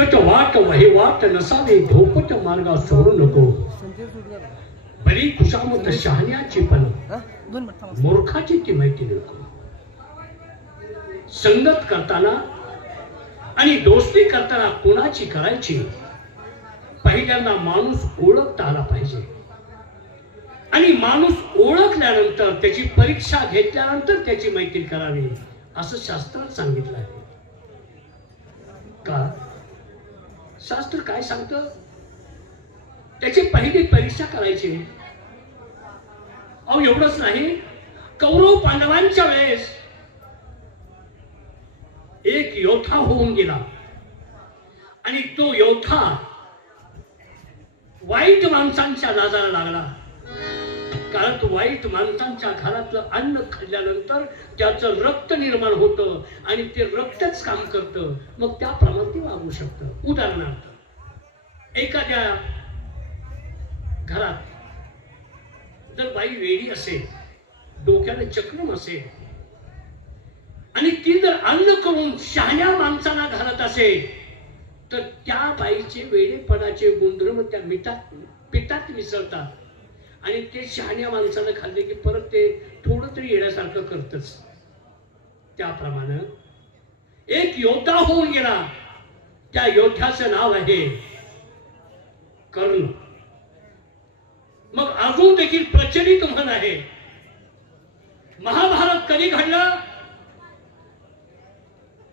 चिकट वाट वहिवाट नसावे धोपट मार्गा सोडू नको बरी खुशामत शहाण्याची पण मूर्खाची ती माहिती नको संगत करताना आणि दोस्ती करताना कोणाची करायची पहिल्यांदा माणूस ओळखता आला पाहिजे आणि माणूस ओळखल्यानंतर त्याची परीक्षा घेतल्यानंतर त्याची मैत्री करावी असं शास्त्रात सांगितलं आहे का शास्त्र काय सांगतं त्याची पहिली परीक्षा करायची अहो एवढंच नाही कौरव पांडवांच्या वेळेस एक योद्धा होऊन गेला आणि तो योद्धा वाईट माणसांच्या नादाला लागला कारण तो वाईट माणसांच्या घरातलं अन्न खाल्ल्यानंतर त्याचं रक्त निर्माण होतं आणि ते रक्तच काम करतं मग त्याप्रमाणे ते वागू शकतं उदाहरणार्थ एखाद्या घरात जर बाई वेडी असेल डोक्याला चक्रम असेल आणि ती जर अन्न करून शहाण्या माणसाला घालत असेल तर त्या बाईचे वेडेपणाचे गुणधर्म त्या पिठात मिसळतात आणि ते शहाण्या माणसानं खाल्ले की परत ते थोडं तरी येण्यासारखं करतच त्याप्रमाणे एक योद्धा होऊन गेला त्या योद्ध्याचं नाव आहे कर्ण मग अजून देखील प्रचलित म्हण आहे महाभारत कधी घडलं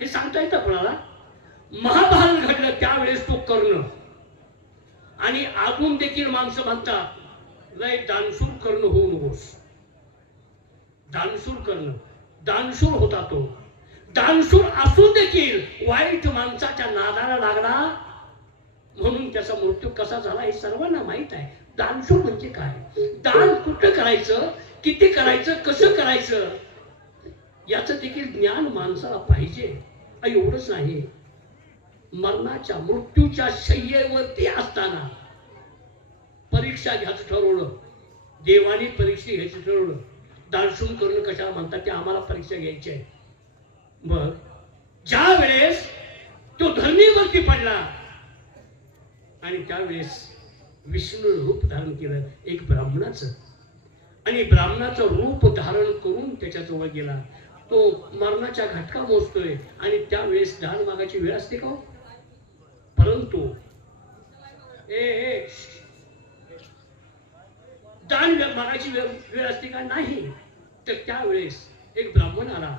हे सांगता येतं कोणाला महाभारत घडलं त्यावेळेस तो कर्ण आणि अजून देखील माणसं म्हणतात लय दानशूर कर्ण होऊ नकोस दानशूर कर्ण दानशूर होता तो दानशूर असून देखील वाईट माणसाच्या नादाला लागला म्हणून त्याचा मृत्यू कसा झाला हे सर्वांना माहित आहे दानशूर म्हणजे काय दान कुठं करायचं किती करायचं कसं करायचं याचं देखील ज्ञान माणसाला पाहिजे एवढंच नाही मरणाच्या मृत्यूच्या शय्येवरती असताना परीक्षा घ्यायचं ठरवलं देवानी परीक्षा घ्यायचं ठरवलं दानशूर करणं कशाला म्हणतात ते आम्हाला परीक्षा घ्यायची आहे मग ज्या वेळेस तो धरणीवरती पडला आणि त्यावेळेस विष्णू रूप धारण केलं एक ब्राह्मणाचं आणि ब्राह्मणाचं रूप धारण करून त्याच्या जवळ गेला तो मरणाच्या घटका मोजतोय आणि त्यावेळेस दान मागायची वेळ असते का परंतु दान मागायची वेळ असते का नाही तर त्यावेळेस एक ब्राह्मण आला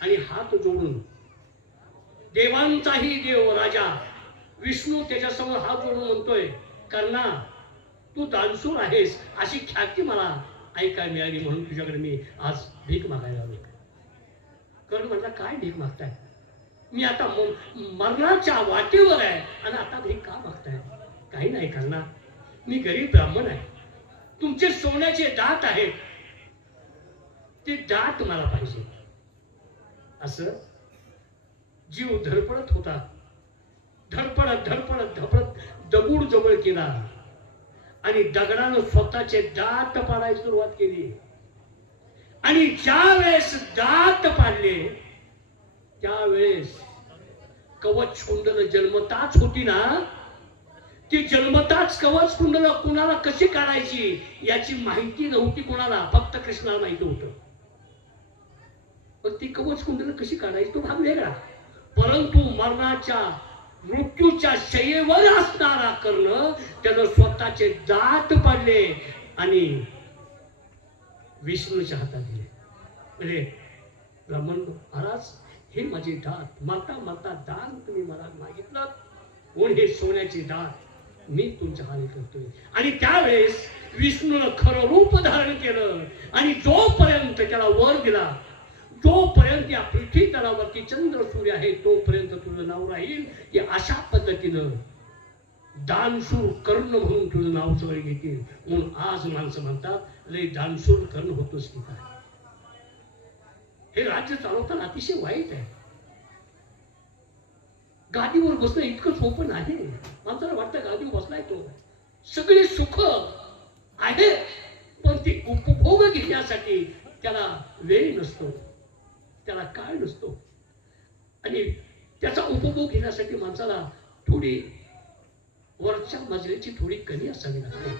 आणि हात जोडून देवांचाही देव राजा विष्णू त्याच्यासमोर हात जोडून म्हणतोय कर्णा तू दानशूर आहेस अशी ख्याती मला ऐकायला मिळाली म्हणून तुझ्याकडे मी आज भीक मागायला आलो कर्ण म्हटला काय भीक मागताय मी आता मरणाच्या वाटेवर आहे आणि आता भीक का मागताय काही नाही कर्णा मी गरीब ब्राह्मण आहे तुमचे सोन्याचे दात आहेत ते दात मला पाहिजे असं जीव धडपडत होता धडपडत धडपडत धडपडत दगड जवळ केला आणि दगडानं स्वतःचे दात पाडायला सुरुवात केली आणि ज्या वेळेस दात पाडले त्यावेळेस कवच कुंडल जन्मताच होती ना ती जन्मताच कवच कुंडल कुणाला कशी काढायची याची माहिती नव्हती कुणाला फक्त कृष्णाला माहिती होतं पण ती कवच कुंडल कशी काढायची तो भाग वेगळा परंतु मरणाच्या मृत्यूच्या शय्येवर असणारा कर्ण त्यानं स्वतःचे दात पाडले आणि विष्णूच्या हातात दिले म्हणजे ब्राह्मण महाराज हे माझे दात मरता मरता दान तुम्ही मला मागितलं म्हणून हे सोन्याचे दात मी तुमच्या हाती करतोय आणि त्यावेळेस विष्णूनं खरं रूप धारण केलं आणि जोपर्यंत त्याला वर दिला जोपर्यंत या पृथ्वी तलावरती चंद्र सूर्य आहे तोपर्यंत तुझं नाव राहील की अशा पद्धतीनं दानशूर कर्ण म्हणून तुझं नाव सगळे घेतील म्हणून आज माणसं म्हणतात लय दानशूर कर्ण होतोस की काय हे राज्य चालवताना अतिशय वाईट आहे गादीवर बसणं इतकं सोपं नाही माणसाला वाटतं गादीवर बसलाय तो सगळे सुख आहे पण ते उपभोग घेण्यासाठी त्याला वेळ नसतो त्याला काळ नसतो आणि त्याचा उपभोग घेण्यासाठी माणसाला थोडी वरच्या मजल्याची थोडी कमी असावी लागते.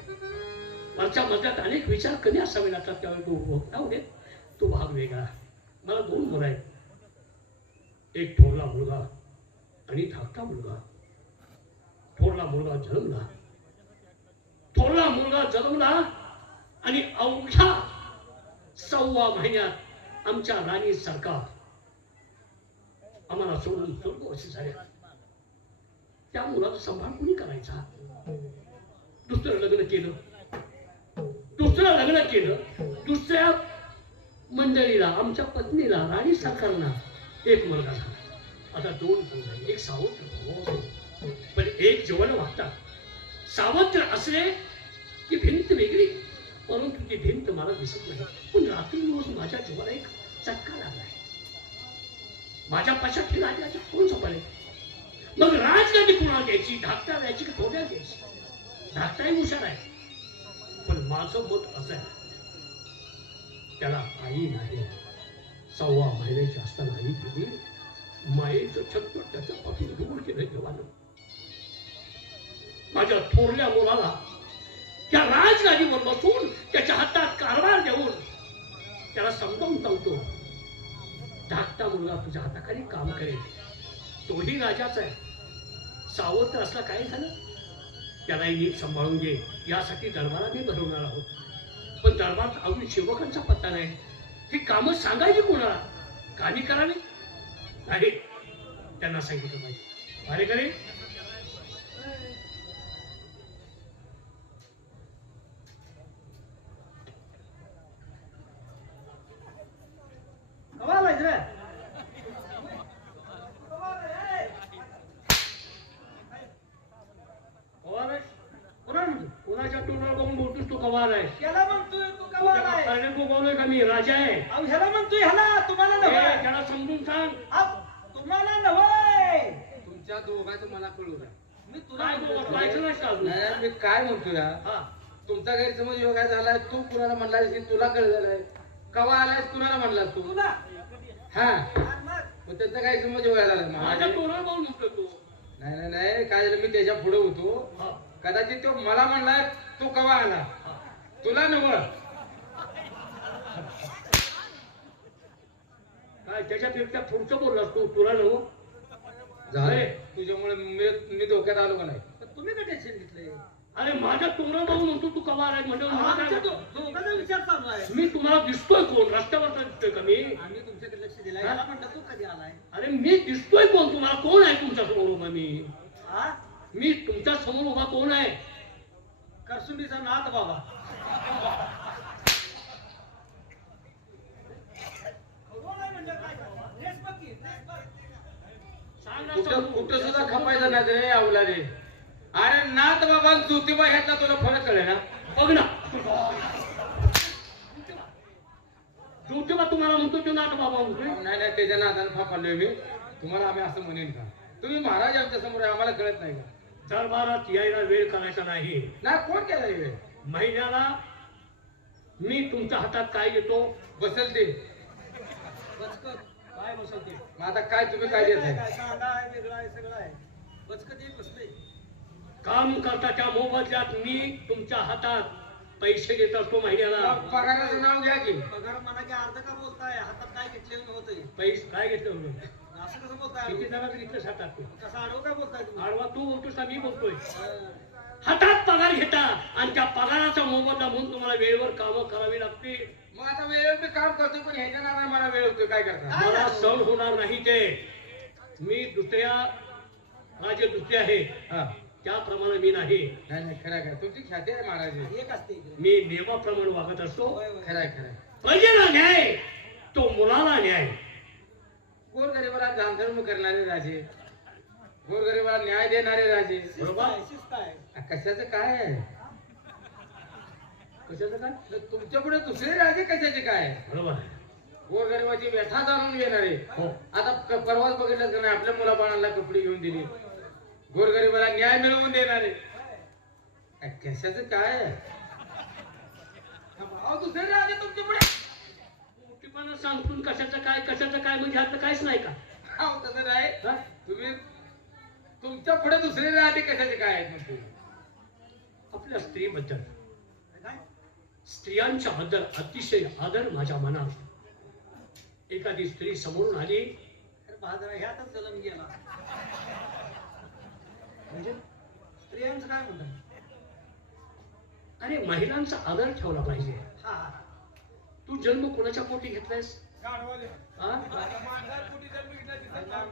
वरच्या मजल्यात अनेक विचार कमी असावे लागतात. त्यावेळी तो उपभोगता दे तो भाग वेगळा. मला 2 मुलं आहेत. एक थोरला मुलगा आणि धाकटा मुलगा. थोरला मुलगा जन्मला आणि अवघ्या 6 महिन्यात आमच्या राणी सारखा आम्हाला सोडून 14 वर्ष झाले. त्या मुलाचा सांभाळ कुणी करायचा? दुसरं लग्न केलं. दुसऱ्या मंडळीला, आमच्या पत्नीला, राणी सरकारना एक मुलगा झाला. आता 2 मुलं, एक सावत्र. पण एक जीवन वागतात. सावत्र असले की भिंत वेगळी, परंतु ती भिंत मला दिसत नाही. पण रात्रीरोज माझ्या जीवाला एक चटका लागलाय. माझ्या पश्चात हे राजाचे कोण सांभाळे? मग राजगादी कोणाला द्यायची? धाकटा द्यायची की थोड्या द्यायची? धाकटाही हुशार आहे, पण माझं मत असं आहे, त्याला आई नाही. 6 महिन्याची असताना आई गेली. मायेचं छत्र त्याच्यापासून दूर केलं देवानं. माझ्या थोरल्या मुलाला त्या राजगादीवर बसून त्याच्या हातात कारभार देऊन त्याला समजावून सांगतो, धाकटा मुलगा तुझ्या हाताखाली काम करेल. तोही राजाचा आहे. सावत्र असला काय झालं? त्यालाही नीट सांभाळून घे. यासाठी दरबाराने भरवणार आहोत. पण दरबारात अजून सेवकांचा पत्ता नाही. ही कामं सांगायची कोणाला? कामी करावी नाही. त्यांना सांगितलं पाहिजे. अरे करे कोणाच्या तोंडाला बघून बोलतोस? तू कवार आहे. त्याला म्हणतोय तू कवार आहे. बोलतोय का मी राजा आहे? ह्याला म्हणतोय ह्याला, तुम्हाला नव्हे. त्याला समजून सांग. तुम्हाला नव्हे. तुमच्या दोघांचं मला कळू द्या. मी तुला काय मी काय म्हणतोय, तुमचा गैरसमज योगा झालाय. तू कुणाला म्हणलाय? तुला कळलेलं कवा आलाय? कुणाला म्हणलास तू? तुला हा, मग त्याचा गैरसमज योगा झाला. माझ्या तोंडाला बघून म्हणतो तू. नाही नाही, काय झालं, मी त्याच्या पुढे होतो. कदाचित तो मला म्हणलाय तू कवा आला. तुला नव काय त्याच्यापेक्षा पुढचं बोललास तू? तुला नव झालंय. तुझ्यामुळे मी धोक्यात आलो का नाही? तुम्ही का टेन्शन घेतलंय? अरे माझ्या तोंडाला बघून म्हणतो तू कवा आलाय म्हणजे दोघांचा विचार चालू आहे. मी तुम्हाला दिसतोय कोण? रस्त्यावरचा दिसतोय का मी? आम्ही तुमच्याकडे लक्ष दिलंय. ह्याला म्हणलं तू कधी आलाय? अरे मी दिसतोय कोण? तुम्हाला कोण आहे तुमच्या समोर उभा? हा, मी तुमच्या समोर उभा कोण आहे? करसुंडीचा नाथ बाबा. कुठं सुद्धा खपायचं नाही रे आवला रे. अरे नाथ बाबा ज्योतिबा ह्यातला तुला फरक कळेल ना? बघ ना, ज्योतिबा तुम्हाला म्हणतो तो नाथ बाबा म्हणतोय. नाही नाही, त्याच्या नादाने फापालोय मी. तुम्हाला आम्ही असं म्हणेन का? तुम्ही महाराज आमच्या समोर आम्हाला कळत नाही का? दरबारात यायला वेळ करायचा नाही. कोण केला वेळ? महिन्याला मी तुमच्या हातात काय देतो? बसल ते काय बसवते? मग आता काय तुम्ही काय देत आहे? कांदा आहे, वेगळा आहे, सगळं आहे. बचकत एक बसले. काम करता त्या मोबदल्यात मी तुमच्या हातात पैसे देत असतो महिन्याला. पगाराचं नाव घ्या की. पगार म्हणा की अर्ध का बोलताय? हातात काय घेतले होते? पैसे काय घेतलं होतं? असं कसं बोलताय? किती जणांना घेतलं हातात तू? कसं आडवं काय बोलताय तुम्ही? आडवा तू बोलतोस का मी बोलतोय? हातात पगार घेता आणि त्या पगाराचा मोबदला म्हणून तुम्हाला वेळेवर कामं करावी लागतील. मग आता वेळेवर मी काम करतो, पण ह्याच्या नावाने मला वेळ होतो. काय करता? मला सण होणार नाही ते. मी दुसऱ्या माझे दुसरे आहे त्याप्रमाणे मी नाही. नाही खरं काय, तुमची ख्याती आहे महाराज. एक असते. मी नियमाप्रमाणे वागत असतो. खरंय खरंय. प्रजेला न्याय तो मुलाला न्याय. गोरगरिबाला दानधर्म करणारे राजे, गोरगरिबाला न्याय देणारे राजे. शिस्त आहे. कशाचं काय आहे? कशाचं काय? तुमच्या पुढे दुसरे राजे कशाचे काय? बरोबर. गोरगरिबाची व्यथा जाणून घेणारे. हो. आता परवाच बघितलं का नाही, आपल्या मुलाबाळांना कपडे घेऊन दिली. गोरगरिबाला न्याय मिळवून देणारे. कशाचं काय आहे? दुसरे राजे तुमच्या पुढे मोठीपणा सांगून कशाचं काय म्हणजे ह्यातलं काहीच नाही का? तसं नाही. तुम्ही तुमच्या पुढे दुसरे राहते कशाचे काय आहेत मग तुम्ही? आपल्या स्त्रीबद्दल काय स्त्रियांच्या बद्दल अतिशय आदर माझ्या मनात. एखादी स्त्री समोरून आली अरे बहादरा ह्यातच जन्म गेला. म्हणजे स्त्रियांचं काय म्हणतात? अरे महिलांचा आदर ठेवला पाहिजे. हा हा तू जन्म कोणाच्या पोटी घेतलायस? हा?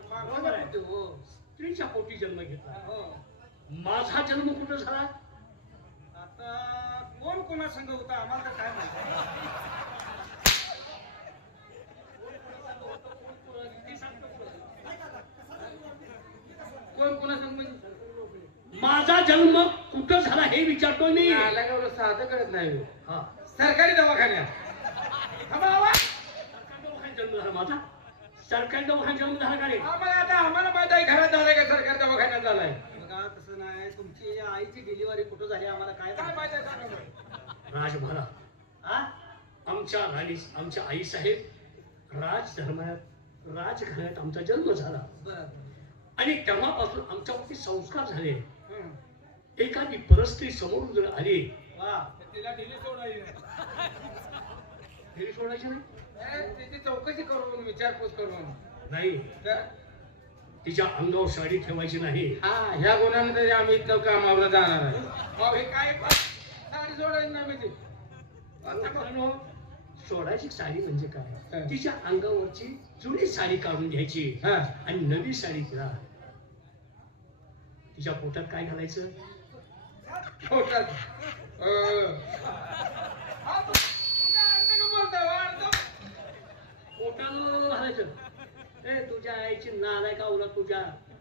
बरोबर आहे ते, हो स्त्रीच्या पोटी जन्म घेतला. हो. माझा जन्म कुठं झाला? आता कोण कोणा संग होता आम्हाला तर काय माहिती. कोण कोणा म्हणजे माझा जन्म कुठं झाला हे विचारतोय मी. आला का एवढं साधं कळत नाही हो. हा. सरकारी दवाखान्यात. थांबा, आवा. सरकारी दवाखान्यात जन्म झाला माझा. सरकारी दवाखान्यात जन्म झाला का रे? आम्हाला माहित आहे घरात झालाय का सरकारी दवाखान्यात झालाय. बघा तसं नाही, तुमची आईची डिलिव्हरी कुठं झाली आम्हाला काय काय माहिती. माहित आहे सांगा बरं. राजमाला हा आमच्या राणी आमच्या आई साहेब राजघराण्यात आमचा जन्म झाला बरं आणि तेव्हापासून आमच्यावरती संस्कार झाले. हं. एखादी परस्त्री समोरून जर आली वा तिला ढिली सोडायची नाही. घरी सोडायची नाही. तिची चौकशी करून विचारपूस करून नाही तर तिच्या अंगावर साडी ठेवायची नाही. हा ह्या गुणाने तरी आम्ही इथं कामावर जाणार आहे. मग हे काय साडी सोडायची नाही मी ती. आता मित्रांनो, सोडायची साडी म्हणजे काय? हं. तिच्या अंगावरची जुनी साडी काढून घ्यायची हा आणि नवी साडी तिला तिच्या पोटात काय घालायचं? पोटात. पोटानं घालायचं. ए तुझ्या आईची नालाय का उलट तुझ्या.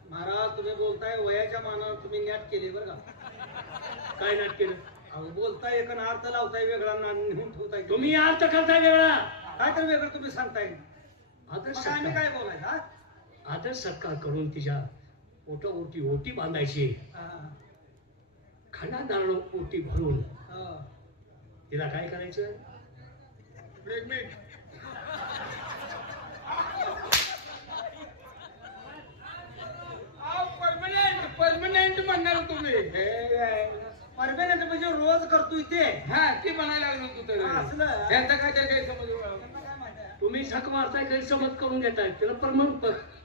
महाराज तुम्ही बोलताय वयाच्या मानावर तुम्ही नॅट केले बरं का. काय नाट केलं? अहो बोलताय एक आणि अर्थ लावताय वेगळा आणि नेऊन ठेवताय तुम्ही अर्थ करताय वेगळा. काय तर वेगळं तुम्ही सांगताय. आदर मग आम्ही सत्कार काय बोलायचं हा? आदर सत्कार करून तिच्या पोटावरती ओटी बांधायची. हा, खंडा नारळ ओटी भरून हा. तिला काय करायचं? एक मिनिट. परमनंट म्हणणार तुम्ही. परमनंट म्हणजे रोज करतोय ते. हा ती म्हणायला लागलो तू तर. हा, असलं. यांचा काय तर काही समज त्यांना काय माहिती आहे? तुम्ही झक मारताय गैरसमज करून घेताय. तिला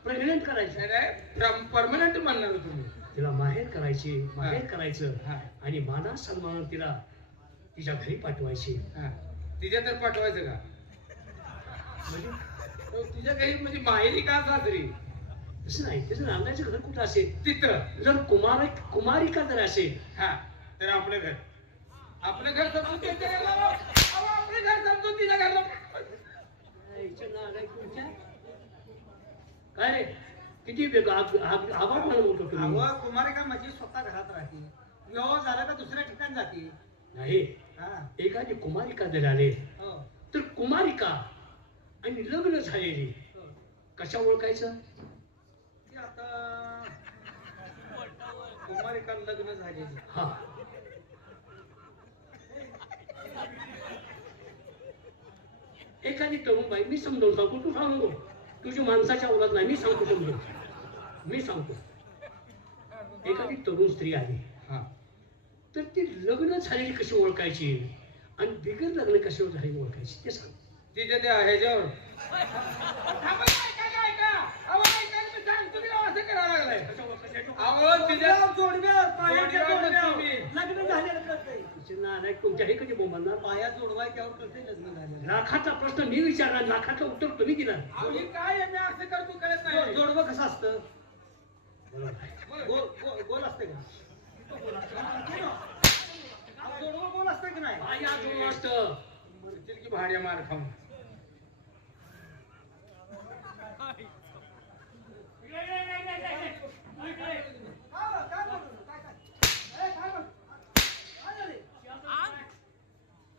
प्रेग्नेंट करायचं. परमनंट म्हणणार तुम्ही. तिला माहेर करायची. माहेर करायचं हा आणि माना सन्मान तिला तिच्या घरी पाठवायची. हा तिच्या तर पाठवायचं का? म्हणजे तो तुझ्या घरी म्हणजे माहेरी का सासरी? तसं नाही. तिचं नांदायचं घर कुठं असेल? तिथं. जर कुमारिका जर असेल हा तर आपलं घर. आपलं घर समजून त्याच्या घरला लाव. अहो, आपलं घर समजून तिच्या घरला. काय रे किती आभार मानू बोलतो तुम्ही. अहो कुमारिका म्हणजे स्वतः घरात राहते. विवाह झाला का दुसऱ्या ठिकाणी जाते. नाही हा एखादी कुमारिका जर आले हो तर कुमारिका आणि लग्न झालेली हो. कशा ओळखायचं? ती आता कुमारिका लग्न झालेली. हा एखादी तरुण बाई मी समजावून सांगतो. तू सांगू तुझी माणसाच्या औलाद नाही. मी सांगतो समजून. मी सांगतो. एखादी तरुण स्त्री आली हा तर ती लग्न झालेली कशी ओळखायची आणि बिगर लग्न कशी झालेली ओळखायची ते सांग. तिच्या त्या ह्याच्यावर. थांबा, ऐका. अहो, ऐका, मी सांगतो तिला असं करायला लागलाय. अहो, तिच्या जोडव्यावर पायाच्या जोडव्यावर जोडव्यावर तुम्ही. लग्न झालेलं कळतंय. तिचे नालायक तुमच्याही कधी बोंबांना. पाया जोडवाय त्यावर कळतंय लग्न झालेलं. लाखाचा प्रश्न मी विचारला. लाखाचं उत्तर तुम्ही दिला. अहो, हे काय आहे? मी असं करतो कळत नाही. जोडवं कसं असतं? बरोबर आहे. गोल असते का? जोडवं गोल असतं की नाही? पाया जोड असतं. म्हणतील की भाड्या मार खाऊन.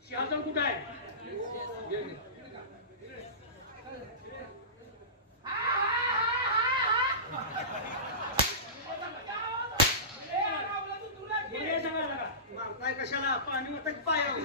सिंहासन कुठं आहे? मारताय कशाला? पाणी होतं की पायावर?